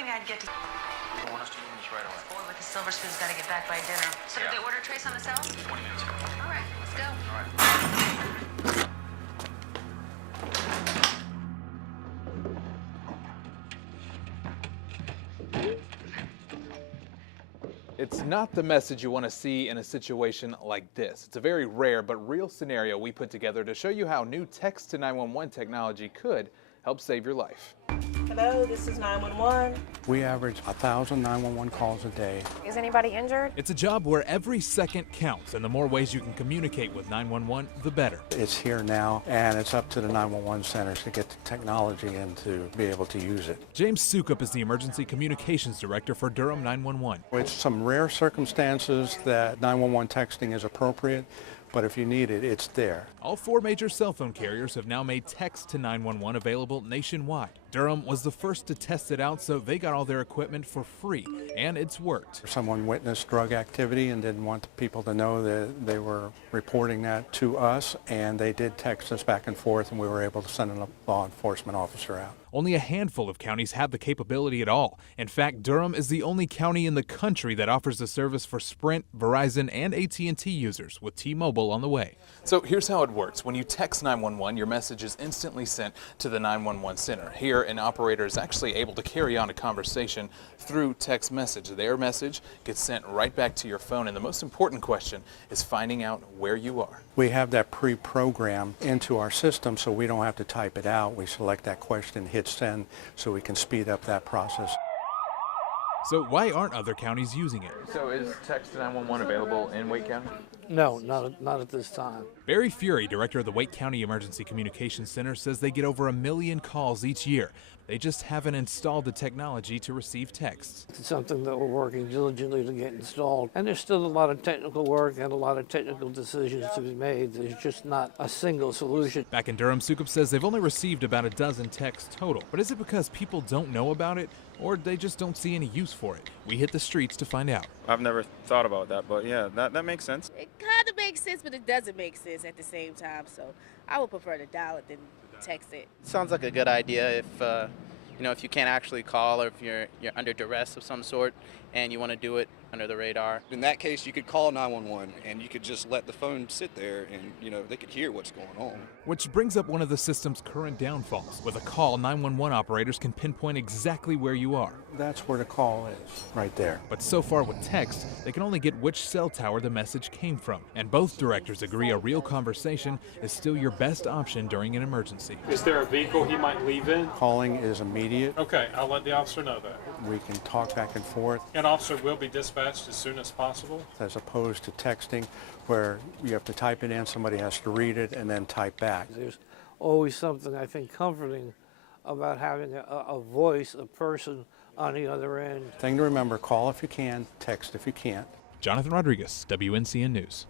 hoping I'd get to... I want us to move this right away. Boy, with the Silver Spoon's got to get back by dinner. So Yeah. did they order trays on the cell? 20 minutes. All right, let's go. All right. It's not the message you want to see in a situation like this. It's a very rare but real scenario we put together to show you how new text to 911 technology could help save your life. Hello, this is 911. We average 1,000 911 calls a day. Is anybody injured? It's a job where every second counts, and the more ways you can communicate with 911, the better. It's here now, and it's up to the 911 centers to get the technology and to be able to use it. James Sukup is the Emergency Communications Director for Durham 911. It's some rare circumstances that 911 texting is appropriate, but if you need it, it's there. All 4 major cell phone carriers have now made text to 911 available nationwide. Durham was the first to test it out, so they got all their equipment for free, and it's worked. Someone witnessed drug activity and didn't want the people to know that they were reporting that to us, and they did text us back and forth, and we were able to send a law enforcement officer out. Only a handful of counties have the capability at all. In fact, Durham is the only county in the country that offers the service for Sprint, Verizon, and AT&T users, with T-Mobile on the way. So here's how it works. When you text 911, your message is instantly sent to the 911 center. Here, an operator is actually able to carry on a conversation through text message. Their message gets sent right back to your phone, and the most important question is finding out where you are. We have that pre-programmed into our system so we don't have to type it out. We select that question, hit send, so we can speed up that process. So why aren't other counties using it? So is text to 911 available in Wake County? No, not at this time. Barry Fury, director of the Wake County Emergency Communications Center, says they get over 1 million calls each year. They just haven't installed the technology to receive texts. It's something that we're working diligently to get installed. And there's still a lot of technical work and a lot of technical decisions to be made. There's just not a single solution. Back in Durham, Sukup says they've only received about a dozen texts total. But is it because people don't know about it, or they just don't see any use for it? We hit the streets to find out. I've never thought about that, but yeah, that makes sense. It kind of makes sense, but it doesn't make sense at the same time. So I would prefer to dial it than text it. Sounds like a good idea if you can't actually call, or if you're under duress of some sort and you want to do it under the radar. In that case, you could call 911 and you could just let the phone sit there and, they could hear what's going on. Which brings up one of the system's current downfalls. With a call, 911 operators can pinpoint exactly where you are. That's where the call is, right there. But so far with text, they can only get which cell tower the message came from. And both directors agree a real conversation is still your best option during an emergency. Is there a vehicle he might leave in? Calling is immediate. Okay, I'll let the officer know that. We can talk back and forth. An officer will be dispatched as soon as possible. As opposed to texting where you have to type it in, somebody has to read it, and then type back. There's always something, I think, comforting about having a voice, a person on the other end. Thing to remember, call if you can, text if you can't. Jonathan Rodriguez, WNCN News.